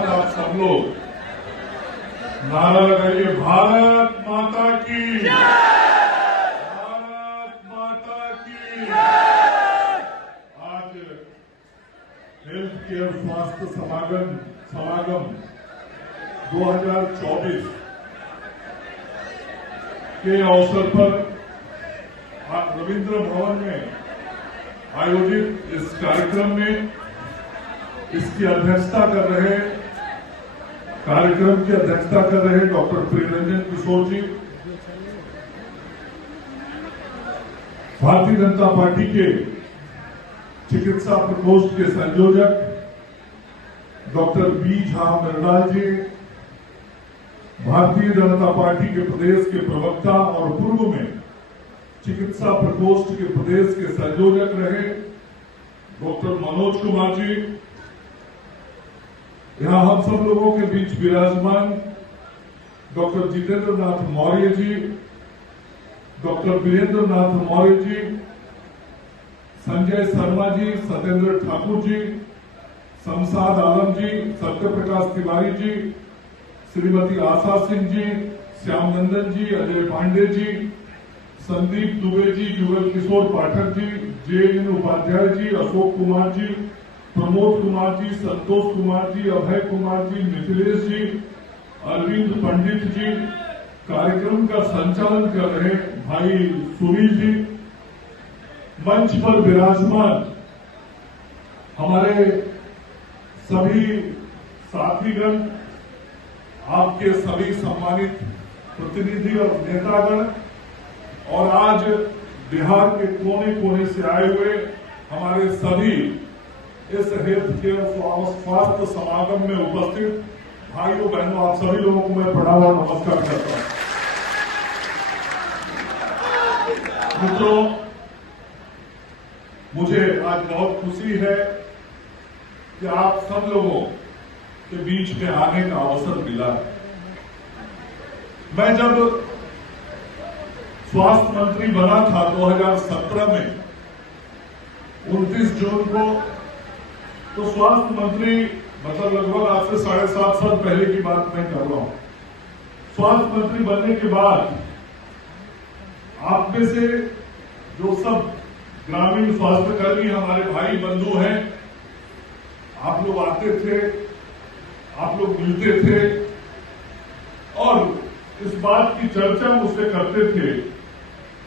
साथ आप सब लोग नारा लगाइए, भारत माता की, भारत माता की। आज हेल्थ केयर स्वास्थ्य समागम 2024 के अवसर पर रविंद्र भवन में आयोजित इस कार्यक्रम में इसकी अध्यक्षता कर रहे डॉक्टर प्रियरंजन किशोर जी, भारतीय जनता पार्टी के चिकित्सा प्रकोष्ठ के संयोजक डॉक्टर बी झा मृणाल जी, भारतीय जनता पार्टी के प्रदेश के प्रवक्ता और पूर्व में चिकित्सा प्रकोष्ठ के प्रदेश के संयोजक रहे डॉक्टर मनोज कुमार जी, यहां हम सब लोगों के बीच विराजमान डॉक्टर जितेंद्र नाथ मौर्य जी, डॉक्टर वीरेंद्र नाथ मौर्य जी, संजय शर्मा जी, सत्येंद्र ठाकुर जी, शमशाद आलम जी, सत्यप्रकाश तिवारी जी, श्रीमती आशा सिंह जी, श्याम नंदन जी, अजय पांडे जी, संदीप दुबे जी, युगल किशोर पाठक जी, JN उपाध्याय जी, अशोक कुमार जी, प्रमोद कुमार जी, संतोष कुमार जी, अभय कुमार जी, मिथिलेश जी, अरविंद पंडित जी, कार्यक्रम का संचालन कर रहे भाई सुनील जी, मंच पर विराजमान हमारे सभी साथीगण, आपके सभी सम्मानित प्रतिनिधि और नेतागण, और आज बिहार के कोने कोने से आए हुए हमारे सभी इस हेल्थ केयर स्वास्थ्य समागम में उपस्थित भाइयों बहनों, आप सभी लोगों को मैं प्रणाम और नमस्कार करता हूं। मित्रों, मुझे आज बहुत खुशी है कि आप सब लोगों के बीच में आने का अवसर मिला है। मैं जब स्वास्थ्य मंत्री बना था 2017 में 29 जून को, तो स्वास्थ्य मंत्री मतलब लगभग आज से 7.5 साल पहले की बात मैं कर रहा हूं। स्वास्थ्य मंत्री बनने के बाद आप में से जो सब ग्रामीण स्वास्थ्यकर्मी हमारे भाई बंधु हैं, आप लोग आते थे, आप लोग मिलते थे और इस बात की चर्चा मुझसे करते थे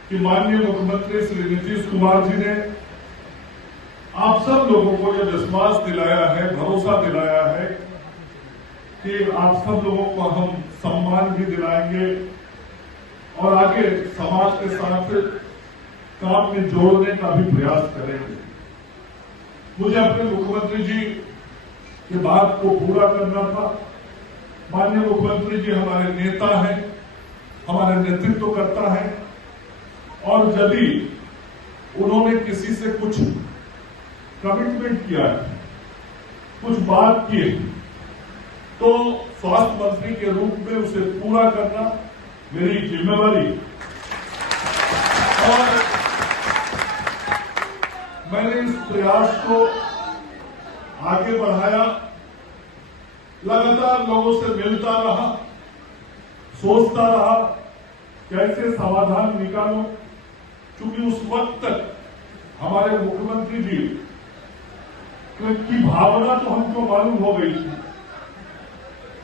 कि माननीय मुख्यमंत्री श्री नीतीश कुमार जी ने आप सब लोगों को यह विश्वास दिलाया है, भरोसा दिलाया है कि आप सब लोगों को हम सम्मान भी दिलाएंगे और आगे समाज के साथ काम में जोड़ने का भी प्रयास करेंगे। मुझे अपने मुख्यमंत्री जी की बात को पूरा करना था। माननीय मुख्यमंत्री जी हमारे नेता हैं, हमारे नेतृत्व करता है, और यदि उन्होंने किसी से कुछ कमिटमेंट किया है, कुछ बात की है, तो स्वास्थ्य मंत्री के रूप में उसे पूरा करना मेरी जिम्मेवारी। और मैंने इस प्रयास को आगे बढ़ाया, लगातार लोगों से मिलता रहा, सोचता रहा कैसे समाधान निकालूं, क्योंकि उस वक्त तक हमारे मुख्यमंत्री जी की भावना तो हमको मालूम हो गई थी।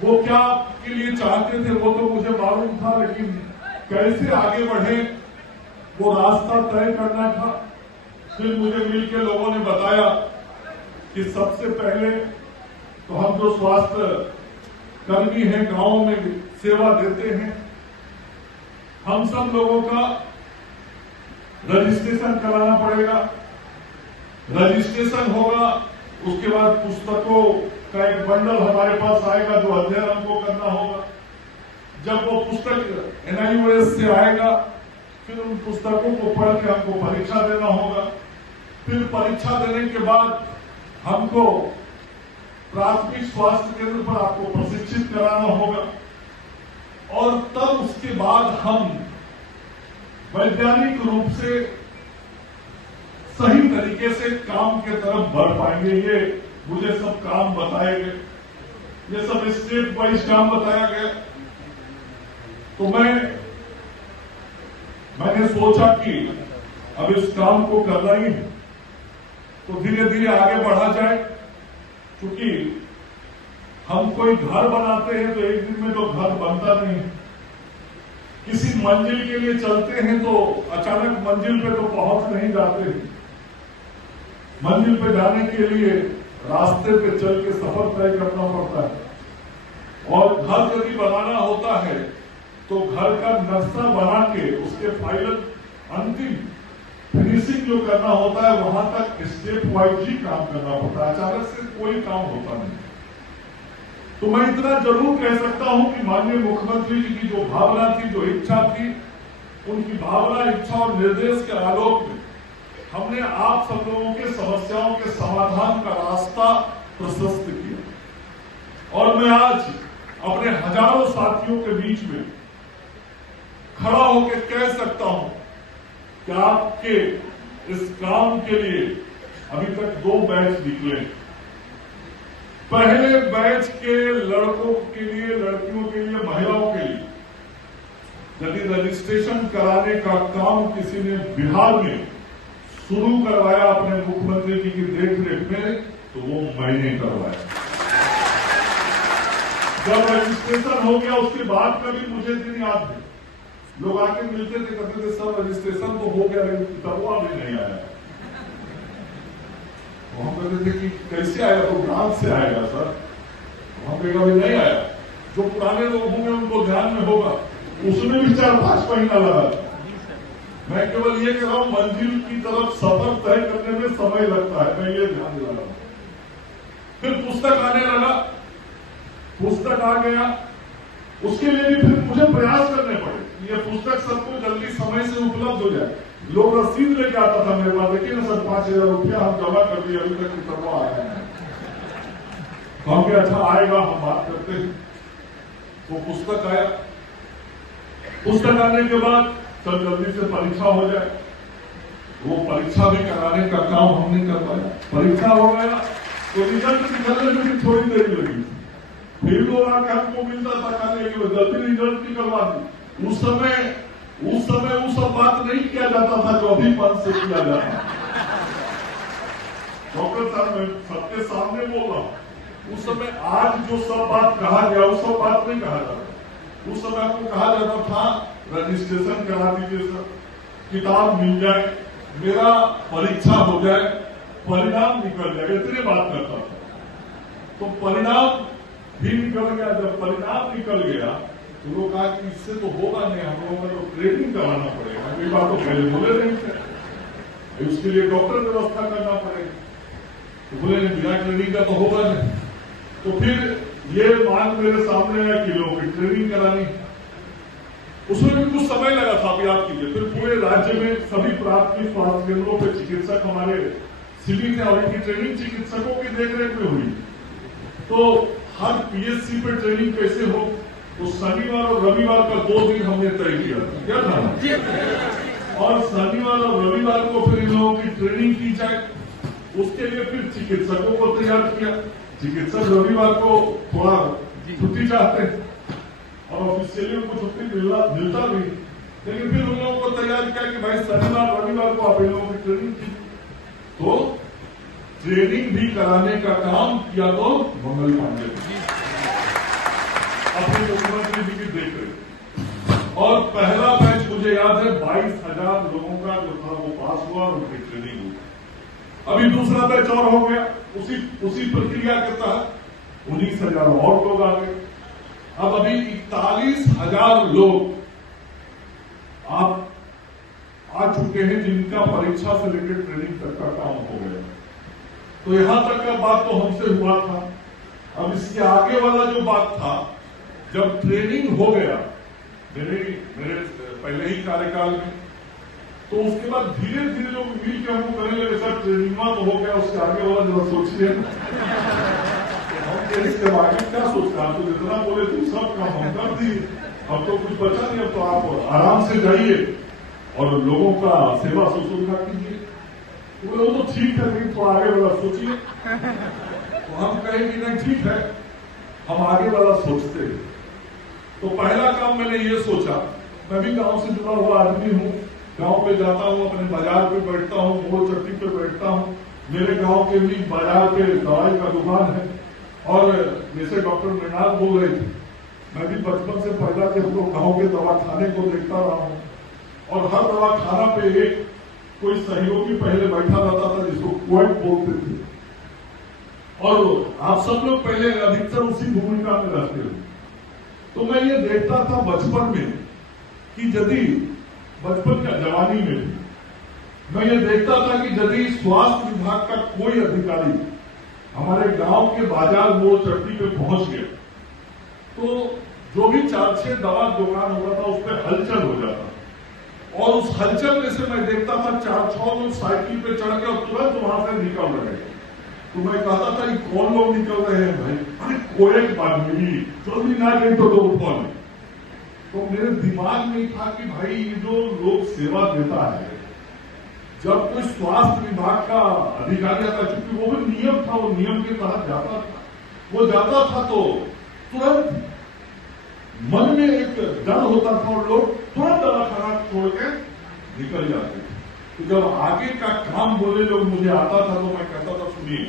वो क्या के लिए चाहते थे वो तो मुझे मालूम था, लेकिन कैसे आगे बढ़े वो रास्ता तय करना था। फिर मुझे मिलकर लोगों ने बताया कि सबसे पहले तो हम जो स्वास्थ्य कर्मी हैं, गांवों में सेवा देते हैं, हम सब लोगों का रजिस्ट्रेशन कराना पड़ेगा। रजिस्ट्रेशन होगा, उसके बाद पुस्तकों का एक बंडल हमारे पास आएगा जो अध्ययन हमको करना होगा। जब वो पुस्तक NIOS से आएगा, फिर उन पुस्तकों को पढ़ के हमको परीक्षा देना होगा। फिर परीक्षा देने के बाद हमको प्राथमिक स्वास्थ्य केंद्र पर आपको प्रशिक्षित कराना होगा, और तब उसके बाद हम वैज्ञानिक रूप से सही तरीके से काम के तरफ बढ़ पाएंगे। ये मुझे सब काम बताए गए। ये सब स्टेट वाइज काम बताया गया। तो मैंने सोचा कि अब इस काम को करना ही है, तो धीरे धीरे आगे बढ़ा जाए। क्योंकि हम कोई घर बनाते हैं तो एक दिन में तो घर बनता नहीं है। किसी मंजिल के लिए चलते हैं तो अचानक मंजिल पे तो पहुंच नहीं जाते हैं। मंजिल पे जाने के लिए रास्ते पे चल के सफर तय करना पड़ता है। और घर यदि बनाना होता है तो घर का नक्शा बना के उसके फाइनल अंतिम फिनिशिंग जो करना होता है वहां तक स्टेप वाइज ही काम करना पड़ता है। अचानक से कोई काम होता नहीं। तो मैं इतना जरूर कह सकता हूं कि माननीय मुख्यमंत्री जी की जो भावना थी, जो इच्छा थी, उनकी भावना, इच्छा और निर्देश के आलोक में हमने आप सब लोगों के समस्याओं के समाधान का रास्ता प्रशस्त किया। और मैं आज अपने हजारों साथियों के बीच में खड़ा होकर कह सकता हूं कि आपके इस काम के लिए अभी तक 2 बैच निकले। पहले बैच के लड़कों के लिए, लड़कियों के लिए, महिलाओं के लिए यदि रजिस्ट्रेशन कराने का काम किसी ने बिहार में शुरू करवाया अपने मुख्यमंत्री जी की देखरेख में, तो वो मैंने करवाया। जब रजिस्ट्रेशन हो गया उसके बाद का भी मुझे दिन याद है। लोग आके मिलते थे, कहते थे सर रजिस्ट्रेशन तो हो गया लेकिन तरुआ भी नहीं आया। तो हम कहते थे कि कैसे आया, तो ग्राम से आएगा सर। हम कहेगा भी नहीं आया। जो पुराने लोग होंगे उनको ध्यान में होगा, उसमें भी 4-5 महीना लगा। मैं केवल ये कह रहा हूं मंजिल की तरफ सफर तय करने में समय लगता है, मैं ये ध्यान दिला रहा हूं। फिर पुस्तक आने लगा, पुस्तक आ गया, उसके लिए भी फिर मुझे प्रयास करने पड़े। ये पुस्तक सबको जल्दी समय से उपलब्ध हो जाए। लोग रसीद लेके आता था मेरे पास, देखिए ना सर 5000 रुपया हम जमा कर दिए, अभी तक कितना आया है। तो हम अच्छा आएगा, हम बात करते हैं। तो पुस्तक आया, पुस्तक आने के बाद सब जल्दी से परीक्षा हो जाए। वो परीक्षा भी कराने का काम हमने करवाया। परीक्षा हो गया तो रिजल्ट निकलने में भी थोड़ी देर लगी। फिर लोग आके हमको मिलता था, कहने कि जल्दी रिजल्ट निकलवा दी। उस समय वो सब बात नहीं किया जाता था जो अभी पद से किया जाता। डॉक्टर साहब मैं सबके सामने बोल रहा हूं, उस समय आज जो सब बात कहा गया वो सब बात नहीं कहा जाता। उस समय आपको कहा जाता था रजिस्ट्रेशन करा दीजिए सर, किताब मिल जाए, मेरा परीक्षा हो जाए, परिणाम निकल जाए, इतनी बात करता था। तो परिणाम भी निकल गया। जब परिणाम निकल गया तो लोग कहा कि इससे तो होगा नहीं, हम लोगों को तो ट्रेनिंग कराना पड़ेगा। ये बात तो पहले बोले नहीं थे, उसके लिए डॉक्टर व्यवस्था करना पड़ेगा। तो बोले नहीं, बिना ट्रेनिंग का तो होगा नहीं। तो फिर ये मांग मेरे सामने आया कि लोगों की ट्रेनिंग करानी। उसमें भी कुछ समय लगा था, अभी आप कीजिए। फिर पूरे राज्य में सभी प्राथमिक स्वास्थ्य केंद्रों पर चिकित्सक हमारे शिविर थे और इनकी ट्रेनिंग चिकित्सकों की देखरेख में हुई। तो हर पीएचसी पे ट्रेनिंग कैसे हो, तो शनिवार और रविवार का 2 दिन हमने तय किया था। क्या था? और शनिवार और रविवार को फिर इन लोगों की ट्रेनिंग की जाए। उसके लिए फिर चिकित्सकों को तैयार किया। चिकित्सक रविवार को थोड़ा छुट्टी चाहते हैं और ऑफिशियली उनको छुट्टी मिलता भी, लेकिन फिर उन लोगों को तैयार किया कि भाई शनिवार रविवार को आप इन लोगों की ट्रेनिंग की। तो ट्रेनिंग भी कराने का काम किया तो मंगल पांडे अपने मुख्यमंत्री जी की देख रहे। और पहला बैच मुझे याद है 22,000 लोगों का जो था वो पास हुआ और उनकी ट्रेनिंग हुई। अभी दूसरा बैच और हो गया, उसी प्रक्रिया के तहत 19,000 और लोग आ गए। अब अभी 41,000 लोग आप आ चुके हैं जिनका परीक्षा से लेकर ट्रेनिंग तक का काम हो गया। तो यहां तक का बात तो हमसे हुआ था। अब इसके आगे वाला जो बात था, जब ट्रेनिंग हो गया मेरे पहले ही कार्यकाल में, तो उसके बाद धीरे धीरे लोग मिल के हमको करने लगे सर ट्रेनिंग तो हो गया, उसके आगे वाला जरा सोचिए। हम इसके आगे क्या सोचते हैं, तो जितना बोले तुम सब काम हम कर दिए, अब तो कुछ बचा नहीं, अब तो आप आराम से जाइए और लोगों का सेवा शुश्रूषा कीजिए। वो तो ठीक है, लेकिन तो आगे वाला सोचिए। तो हम कहें कि नहीं ठीक है, हम आगे वाला सोचते हैं। तो पहला काम मैंने ये सोचा, मैं भी गांव से जुड़ा हुआ आदमी हूँ, गांव पे जाता हूँ, अपने बाजार पे बैठता हूँ, मोड़ चट्टी पे बैठता हूँ। मेरे गांव के भी बाजार पे दवाई का दुकान है। और जैसे डॉक्टर मृणाल बोल रहे थे, मैं भी बचपन से पहला के हम लोग गाँव के दवा खाने को देखता रहा हूँ। और हर दवा खाना पे एक कोई सहयोगी पहले बैठा रहता था जिसको क्वेट बोलते थे। और आप सब लोग पहले अधिकतर उसी भूमिका में रहते हो। तो मैं ये देखता था बचपन में कि यदि बचपन का जवानी में मैं ये देखता था कि यदि स्वास्थ्य विभाग का कोई अधिकारी हमारे गांव के बाजार मोड़ चट्टी पे पहुंच गया तो जो भी 4-6 दवा दुकान होता था उस पर हलचल हो जाता। और उस हलचल में से मैं देखता था 4-6 लोग साइकिल पे चढ़ के और तुरंत वहां से निकल रहे। तो मैं कहता था कि कौन लोग निकल रहे हैं भाई? अरे कोई बात मिली, जल्दी ना गई तो उठवा ले। तो मेरे दिमाग में था कि भाई ये जो लोग सेवा देता है, जब कोई स्वास्थ्य विभाग का अधिकारी आता, क्योंकि वो भी नियम था, वो नियम के तहत जाता था, वो जाता था तो तुरंत मन में एक डर होता था और लोग तुरंत दवाखाना छोड़ के निकल जाते थे। तो जब आगे का काम बोले लोग मुझे आता था तो मैं कहता था सुनिए,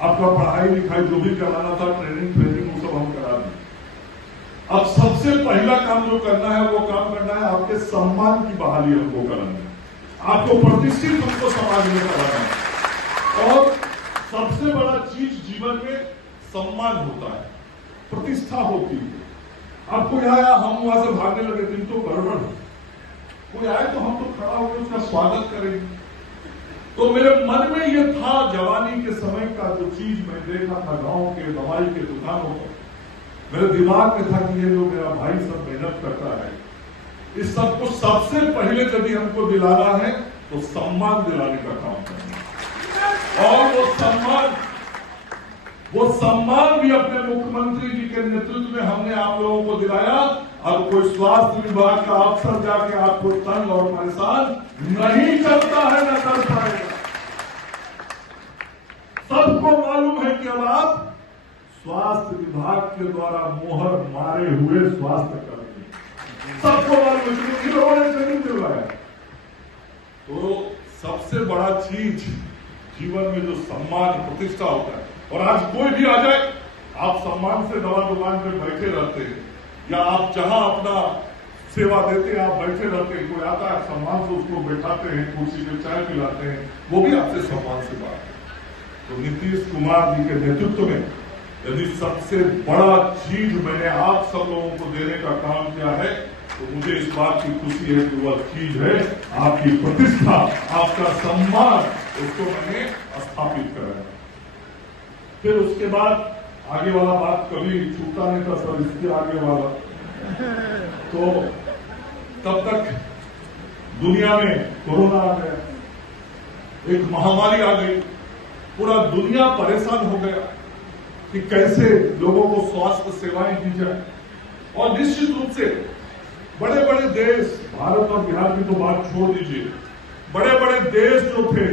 आपका पढ़ाई लिखाई जो भी कराना था, ट्रेनिंग वो सब हम करा दें। अब सबसे पहला काम जो करना है वो काम करना है आपके सम्मान की बहाली हमको करना है, आपको प्रतिष्ठित हमको समाज में कराना है। और सबसे बड़ा चीज जीवन में सम्मान होता है, प्रतिष्ठा होती है। अब कोई आया, हम वहां से भागने लगे, दिन तो गड़बड़ है। कोई आए तो हम तो खड़ा होकर उसका स्वागत करेंगे। तो मेरे मन में ये था जवानी के समय का जो चीज मैं देखा था गांव के दवाई के दुकानों पर, मेरे दिमाग में था कि ये जो मेरा भाई सब मेहनत करता है, इस सब को सबसे पहले यदि हमको दिलाना है तो सम्मान दिलाने का काम करना। और वो सम्मान भी अपने मुख्यमंत्री जी के नेतृत्व में हमने आप लोगों को दिलाया। अब कोई स्वास्थ्य विभाग का अफसर जाके आपको तंग और परेशान नहीं करता है, न कर पाएगा। सबको मालूम है कि अब आप स्वास्थ्य विभाग के द्वारा मोहर मारे हुए स्वास्थ्य कर्मी, सबको मालूम है कि लोगों ने ट्रेनिंग दिलवाया। तो सबसे बड़ा चीज जीवन में जो सम्मान प्रतिष्ठा होता है, और आज कोई भी आ जाए, आप सम्मान से दवा दुकान पे बैठे रहते हैं या आप जहां अपना सेवा देते हैं आप बैठे रहते हैं, कोई आता है सम्मान से उसको बैठाते हैं, कुर्सी पे चाय पिलाते हैं, वो भी आपसे सम्मान से बात है। तो नीतीश कुमार जी के नेतृत्व में यदि सबसे बड़ा चीज मैंने आप सब लोगों को देने का काम किया है तो मुझे इस बात की खुशी है कि वह चीज है आपकी प्रतिष्ठा, आपका सम्मान, उसको मैंने स्थापित कराया। फिर उसके बाद आगे वाला बात कभी छूटा नहीं था सर, इसके आगे वाला तो तब तक दुनिया में कोरोना आ गया, एक महामारी आ गई, पूरा दुनिया परेशान हो गया कि कैसे लोगों को स्वास्थ्य सेवाएं दी जाए। और निश्चित रूप से बड़े बड़े देश, भारत और बिहार की तो बात छोड़ दीजिए, बड़े बड़े देश जो थे,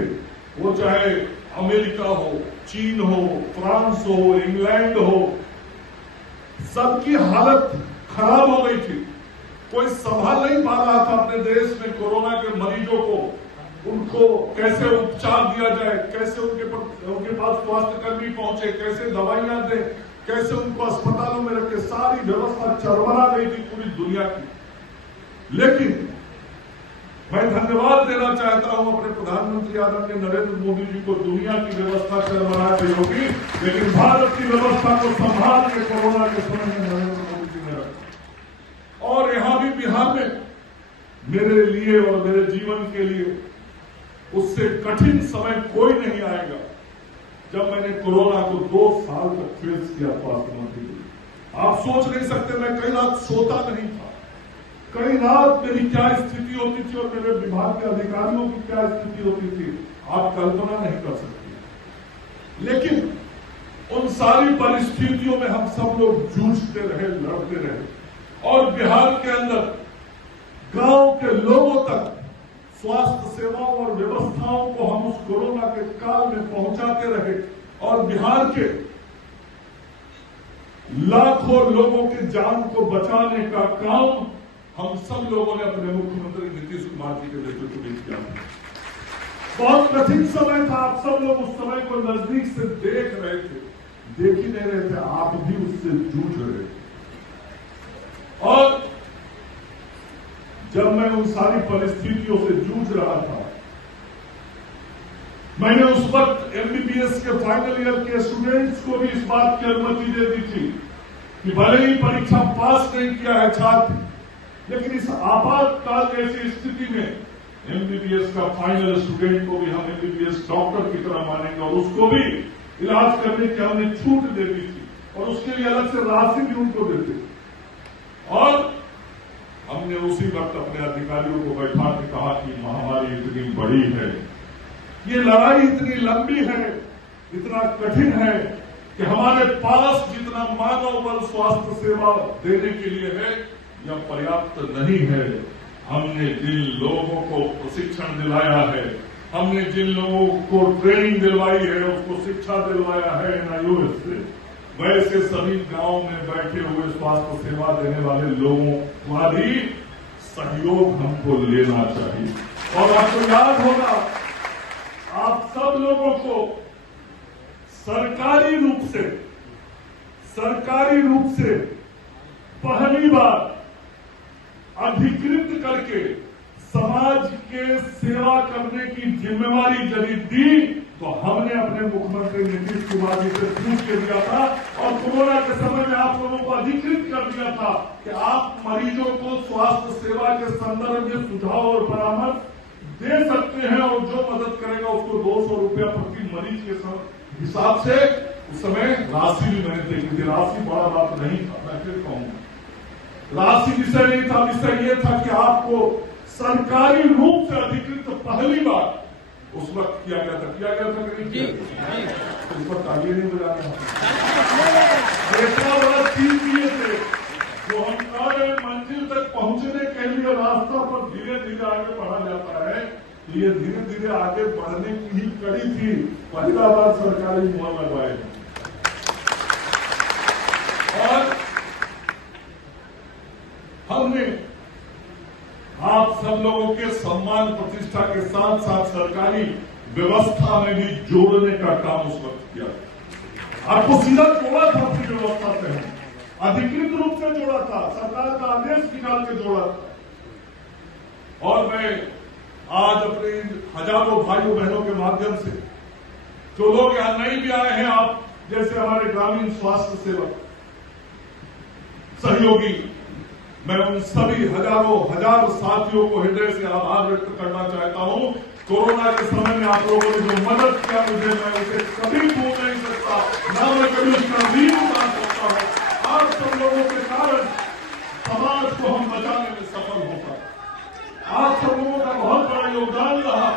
वो चाहे अमेरिका हो, चीन हो, फ्रांस हो, इंग्लैंड हो, सबकी हालत खराब हो गई थी। कोई संभाल नहीं पा रहा था अपने देश में कोरोना के मरीजों को, उनको कैसे उपचार दिया जाए, कैसे उनके पास स्वास्थ्य कर्मी पहुंचे, कैसे दवाइयां दें, कैसे उनको अस्पतालों में रखे, सारी व्यवस्था चरमरा गई थी पूरी दुनिया की। लेकिन मैं धन्यवाद देना चाहता हूं अपने प्रधानमंत्री आदरणीय नरेंद्र मोदी जी को, दुनिया की व्यवस्था चरमरा गई होगी लेकिन भारत की व्यवस्था को संभाल के कोरोना के समय में नरेंद्र मोदी जी ने रखा। और यहां भी बिहार में मेरे लिए और मेरे जीवन के लिए उससे कठिन समय कोई नहीं आएगा जब मैंने कोरोना को 2 साल तक फेस किया स्वास्थ्य मंत्री। आप सोच नहीं सकते, मैं कई रात सोता नहीं था, कई रात मेरी क्या स्थिति होती थी और मेरे विभाग के अधिकारियों की क्या स्थिति होती थी, आप कल्पना नहीं कर सकते। लेकिन उन सारी परिस्थितियों में हम सब लोग जूझते रहे, लड़ते रहे और बिहार के अंदर गांव के लोगों तक स्वास्थ्य सेवाओं और व्यवस्थाओं को हम उस कोरोना के काल में पहुंचाते रहे। और बिहार के लाखों लोगों के जान को बचाने का काम हम सब लोगों ने अपने मुख्यमंत्री नीतीश कुमार जी के नेतृत्व में किया। बहुत कठिन समय था, आप सब लोग उस समय को नजदीक से देख रहे थे, देख ही नहीं रहे थे, आप भी उससे जूझ रहे थे। और जब मैं उन सारी परिस्थितियों से जूझ रहा था, मैंने उस वक्त एमबीबीएस के फाइनल ईयर के स्टूडेंट्स को भी इस बात की अनुमति दे दी थी कि भले ही परीक्षा पास नहीं किया है छात्र, लेकिन इस आपातकाल जैसी स्थिति में एमबीबीएस का फाइनल स्टूडेंट को भी हम एमबीबीएस डॉक्टर की तरह मानेंगे और उसको भी इलाज करने की हमने छूट दे दी थी और उसके लिए अलग से राशि भी उनको देते थे। और हमने उसी वक्त अपने अधिकारियों को बैठा के कहा कि महामारी इतनी बड़ी है, ये लड़ाई इतनी लंबी है, इतना कठिन है कि हमारे पास जितना मानव बल स्वास्थ्य सेवा देने के लिए है यह पर्याप्त नहीं है। हमने जिन लोगों को प्रशिक्षण दिलाया है, हमने जिन लोगों को ट्रेनिंग दिलवाई है, उसको शिक्षा दिलवाया है एनआईओएस से, वैसे सभी गांव में बैठे हुए स्वास्थ्य सेवा देने वाले लोगों का भी सहयोग हमको लेना चाहिए। और आपको याद होगा, आप सब लोगों को सरकारी रूप से पहली बार अधिकृत करके समाज के सेवा करने की जिम्मेवारी यदि दी तो हमने अपने मुख्यमंत्री नीतीश कुमार जी से पूछ के दिया था और कोरोना के समय में आप लोगों को अधिकृत कर दिया था कि आप मरीजों को स्वास्थ्य सेवा के संदर्भ में सुझाव और परामर्श दे सकते हैं और जो मदद करेगा उसको 200 रुपया प्रति मरीज के हिसाब से उस समय राशि भी मैंने देखी थी। राशि बड़ा बात नहीं था, मैं फिर कहूंगा, राशि विषय नहीं था, विषय ये था कि आपको सरकारी रूप से अधिकृत पहली बार उस वक्त किया गया था कि नहीं किया, उस पर तालियां नहीं बजाना। इतना बड़ा चीज किए थे जो हम कह रहे मंजिल तक पहुंचने के लिए रास्ता पर धीरे धीरे आगे बढ़ा जाता है, ये धीरे धीरे आगे बढ़ने की ही कड़ी थी। पहला बार सरकारी मुहर लगवाए और हमने आप सब लोगों के सम्मान प्रतिष्ठा के साथ साथ सरकारी व्यवस्था में भी जोड़ने का काम उस वक्त किया। आपको सीधा जोड़ा था अपनी व्यवस्था से, अधिकृत रूप से जोड़ा था, सरकार का आदेश निकाल के जोड़ा था। और मैं आज अपने हजारों भाइयों बहनों के माध्यम से जो लोग यहां नहीं भी आए हैं, आप जैसे हमारे ग्रामीण स्वास्थ्य सेवक सहयोगी, मैं उन सभी हजार साथियों को हृदय से आभार व्यक्त करना चाहता हूं। कोरोना के समय में आप लोगों ने जो मदद किया मुझे, मैं उसे कभी भूल नहीं सकता, ना मैं कभी उसका ऋण उतार सकता हूं। आप सब लोगों के कारण समाज को हम बचाने में सफल हो पाए। आप सब लोगों का बहुत बड़ा योगदान रहा,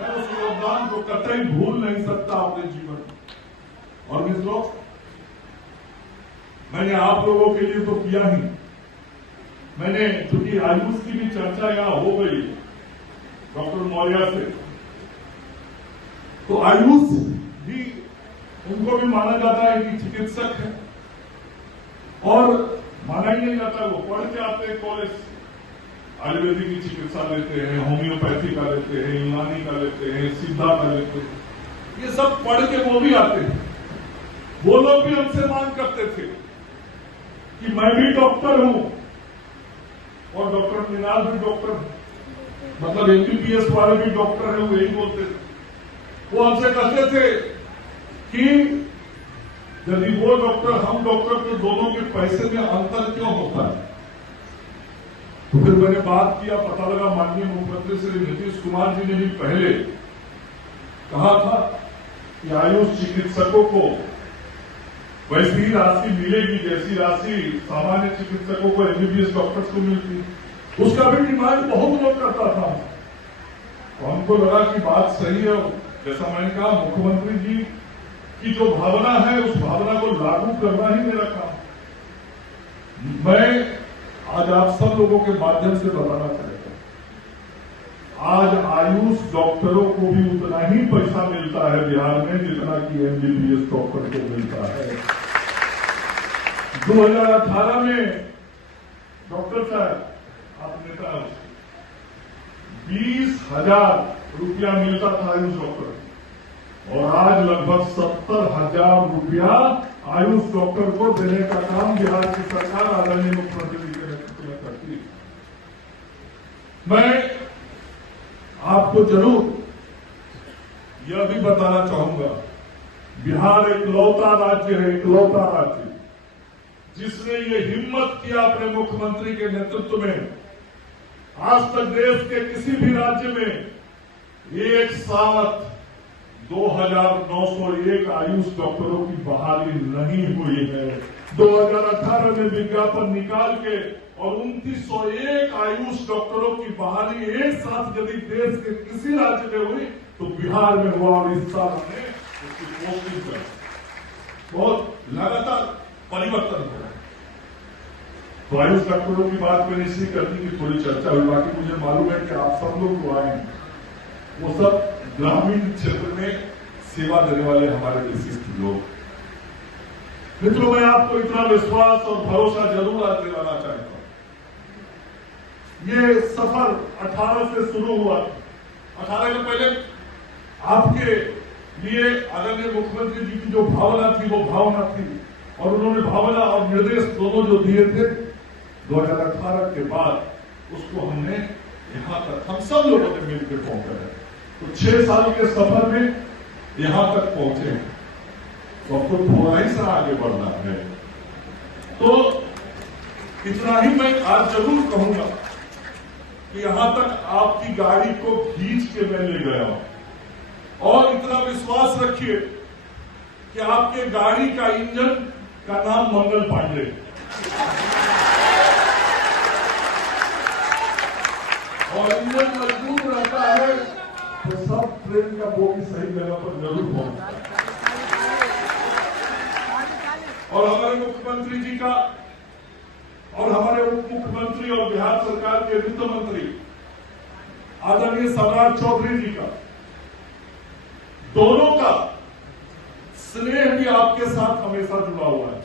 मैं उस योगदान को कतई भूल नहीं सकता अपने जीवन में। और मित्रों, मैंने आप लोगों के लिए तो किया ही, मैंने चूंकि आयुष की भी चर्चा यहां हो गई डॉक्टर मौर्य से, तो आयुष भी उनको भी माना जाता है कि चिकित्सक है और माना ही नहीं जाता, वो पढ़ के आते हैं कॉलेज, आयुर्वेदिक की चिकित्सा लेते हैं, होम्योपैथी का लेते हैं, यूनानी का लेते हैं, सिद्धा का लेते हैं, ये सब पढ़ के वो भी आते हैं। वो लोग भी हमसे मांग करते थे कि मैं भी डॉक्टर हूं और डॉक्टर मीनाल भी डॉक्टर, मतलब एमबीबीएस वाले भी डॉक्टर है, वो यही बोलते थे। वो हमसे कहते थे कि यदि वो डॉक्टर हम डॉक्टर तो दोनों के पैसे में अंतर क्यों होता है। तो फिर मैंने बात किया, पता लगा माननीय मुख्यमंत्री श्री नीतीश कुमार जी ने भी पहले कहा था कि आयुष चिकित्सकों को वैसी ही राशि मिलेगी जैसी राशि सामान्य चिकित्सकों को एमबीबीएस डॉक्टर्स को मिलती। उसका भी डिमांड बहुत लोग करता था, तो हमको लगा कि बात सही है। जैसा मैंने कहा, मुख्यमंत्री जी की जो भावना है उस भावना को लागू करना ही मेरा काम। मैं आज आप सब लोगों के माध्यम से बताना चाहता हूं, आज आयुष डॉक्टरों को भी उतना ही पैसा मिलता है बिहार में जितना कि एमबीबीएस डॉक्टर को मिलता है। 2018 में डॉक्टर साहब आप नेता 20,000 रुपया मिलता था आयुष डॉक्टर और आज लगभग 70,000 रुपया आयुष डॉक्टर को देने का काम बिहार की सरकार आदरणीय मुख्यमंत्री जी के नेतृत्व में करती है। मैं आपको जरूर यह भी बताना चाहूंगा, बिहार इकलौता राज्य है, इकलौता राज्य जिसने ये हिम्मत किया अपने मुख्यमंत्री के नेतृत्व में। आज तक देश के किसी भी राज्य में एक साथ 2,901 आयुष डॉक्टरों की बहाली नहीं हुई है। 2018 में विज्ञापन निकाल के और 2,901 आयुष डॉक्टरों की बहाली एक साथ यदि देश के किसी राज्य में हुई तो बिहार में हुआ और इस साल हमने उसकी पोस्टिंग कर बहुत लगातार परिवर्तन हो रहा है। तो आयुष डॉक्टरों की बात मैंने इसलिए करनी की थोड़ी चर्चा हुई, बाकी मुझे मालूम है कि आप सब लोग जो आए हैं वो सब ग्रामीण क्षेत्र में सेवा देने वाले हमारे विशिष्ट लोग। मित्रों, मैं आपको इतना विश्वास और भरोसा जरूर आज दिलाना चाहता हूं। ये सफर 18 से शुरू हुआ। 18 के पहले आपके लिए आदरणीय मुख्यमंत्री जी की जो भावना थी वो भावना थी और उन्होंने भावना और निर्देश दोनों जो दिए थे 2018 के बाद उसको हमने यहां तक हम सब लोगों ने मिलकर पहुंचा है। तो 6 साल के सफर में यहां तक पहुंचे हैं तो आपको थोड़ा ही सा आगे बढ़ना है। तो इतना ही मैं आज जरूर कहूंगा कि यहां तक आपकी गाड़ी को खींच के मैं ले गया हूं और इतना विश्वास रखिए कि आपके गाड़ी का इंजन का नाम मंगल पांडे और इंजन मजबूत रहता है तो सब ट्रेन का बोगी सही जगह पर जरूर पहुंचता है। और हमारे मुख्यमंत्री जी का और हमारे उप मुख्यमंत्री और बिहार सरकार के वित्त मंत्री आदरणीय सम्राट चौधरी जी का, दोनों का स्नेह भी आपके साथ हमेशा जुड़ा हुआ है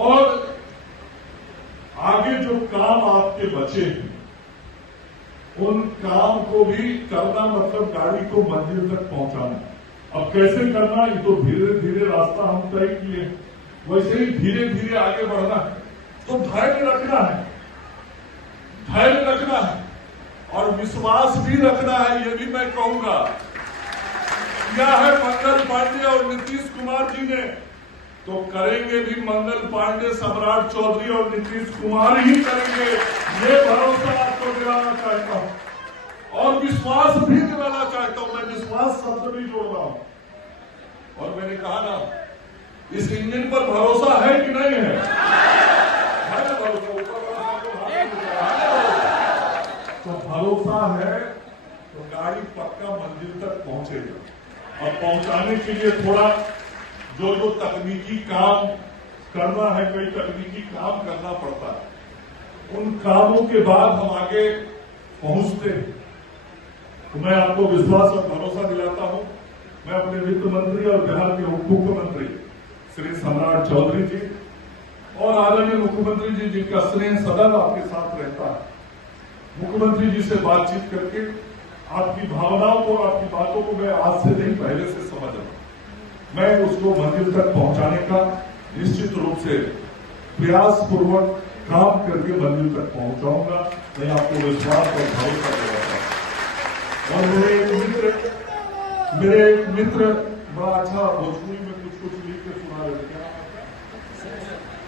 और आगे जो काम आपके बचे हैं उन काम को भी करना, मतलब गाड़ी को मंजिल तक पहुंचाना। अब कैसे करना, ये तो धीरे धीरे रास्ता हम तय किए, वैसे ही धीरे धीरे आगे बढ़ना है। तो धैर्य रखना है, धैर्य रखना है और विश्वास भी रखना है। ये भी मैं कहूंगा, किया है मंगल पांडे और नीतीश कुमार जी ने, तो करेंगे भी मंगल पांडे, सम्राट चौधरी और नीतीश कुमार ही करेंगे। ये भरोसा आपको दिलाना चाहता हूं और विश्वास भी दिलाना चाहता हूं। मैं विश्वास शब्द भी जोड़ रहा हूं और मैंने कहा ना, इस इंजन पर भरोसा है कि नहीं है? ना भरोसा? तो भरोसा है तो गाड़ी पक्का मंजिल तक पहुंचेगा। अब पहुंचाने के लिए थोड़ा जो जो तकनीकी काम करना है, कई तकनीकी काम करना पड़ता है, उन कामों के बाद हम आगे पहुंचते हैं। तो मैं आपको विश्वास और भरोसा दिलाता हूं। मैं अपने वित्त मंत्री और बिहार के उप मुख्यमंत्री श्री सम्राट चौधरी जी और आदरणीय मुख्यमंत्री जी जिनका स्नेह सदैव आपके साथ रहता है, मुख्यमंत्री जी से बातचीत करके आपकी भावनाओं को, आपकी बातों को मैं आज से नहीं पहले से समझ रहा हूं। मैं उसको मंजिल तक पहुंचाने का निश्चित रूप से प्रयास पूर्वक काम करके मंजिल तक पहुंचाऊंगा। मैं आपको विश्वास और भरोसा दिलाता हूं। और मेरे एक मित्र बड़ा अच्छा भोजपुरी में कुछ लिख के सुना रहे थे,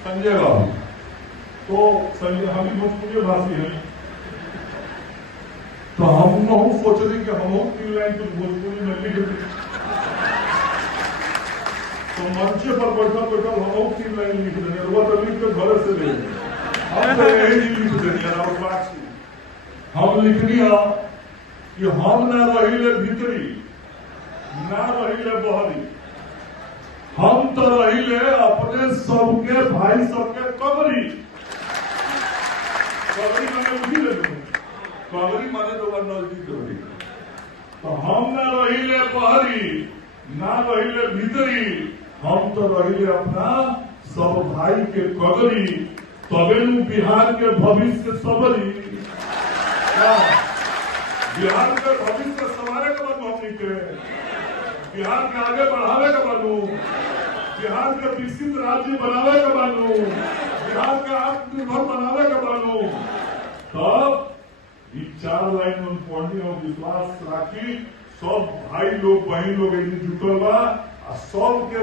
संजय बाबू। तो संजय, हम ही भोजपुरी भाषी हैं, तो हम सोच रहे कि हम 3 लाइन कुछ भोजपुरी में लिख दें। तो मंच पर बैठा बैठा हम 3 लाइन लिख देंगे, वो तो लिख के घर से ले हम तो यही लिख देंगे। और बात हम लिखनी है कि हम ना रहिले भीतरी ना रहिले बहरी, हम तो रहिले अपने सबके भाई सबके कबरी। कबरी माने उठी ले, कबरी माने तो नजदीक रही। तो हम ना रहिले बहरी ना रहिले भीतरी, हम तो रही अपना सब भाई के कदरी, तबे बिहार के भविष्य सबरी। बिहार के भविष्य संवारे का बनू, हमनी के बिहार के आगे बढ़ावे का बनू, बिहार के विकसित राज्य बनावे का बनू, बिहार के आत्मनिर्भर बनावे का बनू। तब ये 4 लाइन में पढ़नी और विश्वास राखी सब भाई लोग बहन लोग जुटल बा, सब के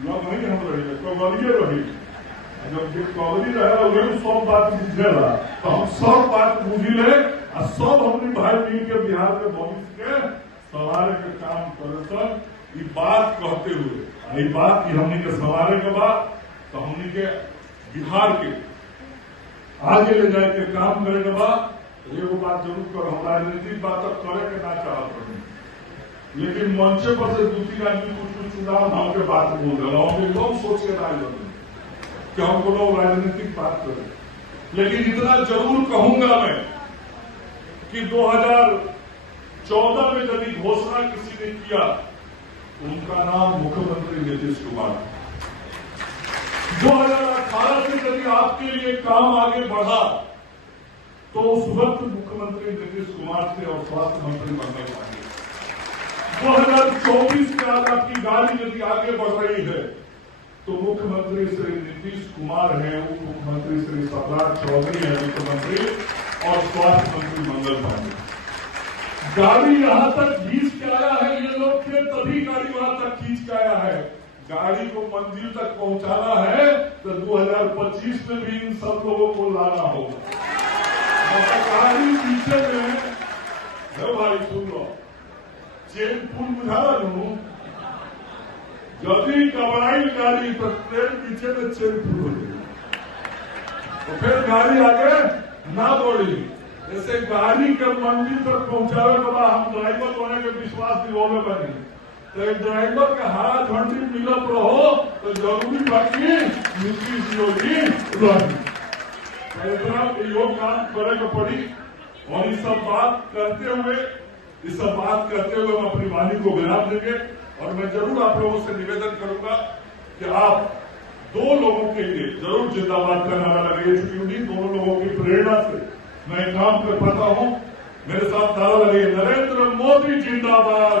नहीं हम रही कवरिये रही, जब कवरी रहे सब बात बुझेला, तो हम सब बात बुझिले और सब अपनी भाई मिल के बिहार के भविष्य के सवारे के काम करे। सर ये बात कहते हुए, ये बात की हमने के सवारे के बाद तो हमने के बिहार के आगे ले जाए के काम करे के बाद एगो बात जरूर करो, हम राजनीतिक बात तक करे के ना चाहत रही, लेकिन मंचे पर से दूसरी आदमी कुछ चुनाव नाम के बात बोल रहा हूँ, एकदम सोच के राय लगे कि हम कोनो राजनीतिक बात करें। लेकिन इतना जरूर कहूंगा मैं कि 2014 में यदि घोषणा किसी ने किया तो उनका नाम मुख्यमंत्री नीतीश कुमार। 2018 से यदि आपके लिए काम आगे बढ़ा तो उस वक्त मुख्यमंत्री नीतीश कुमार से और स्वास्थ्य मंत्री बनने चाहिए। 2024 के आज आपकी गाड़ी यदि आगे बढ़ रही है तो मुख्यमंत्री श्री नीतीश कुमार है, उप मुख्यमंत्री श्री सम्राट चौधरी है मुख्यमंत्री, और स्वास्थ्य मंत्री मंगल पांडे। गाड़ी यहां तक खींच के आया है ये लोग थे, तभी गाड़ी वहां तक खींच के आया है। गाड़ी को मंजिल तक पहुंचाना है तो 2025 में भी इन सब लोगों को लाना होगा। गाड़ी पीछे में है भाई, सुन लो, चेन पुल बुझा लू, यदि घबराई गाड़ी तो ट्रेन पीछे में चेन पुल हो जाएगी, तो फिर गाड़ी आगे ना बढ़ी। जैसे गाड़ी के मंजिल तक पहुंचावे के बाद हम ड्राइवर होने के विश्वास दिलौले बनी, तो ड्राइवर के हरा झंडी मिलत रहो तो जरूरी बाकी नीतीश योगी रही। इतना योग काम करे को पड़ी। और ये सब बात करते हुए हम अपनी वाणी को विराम देंगे। और मैं जरूर आप लोगों से निवेदन करूंगा कि आप 2 लोगों के लिए जरूर जिंदाबाद का नारा लगाइए, क्योंकि उन्हीं दोनों लोगों की प्रेरणा से मैं काम कर पाता हूं। मेरे साथ नारा लगाइए, नरेंद्र मोदी जिंदाबाद।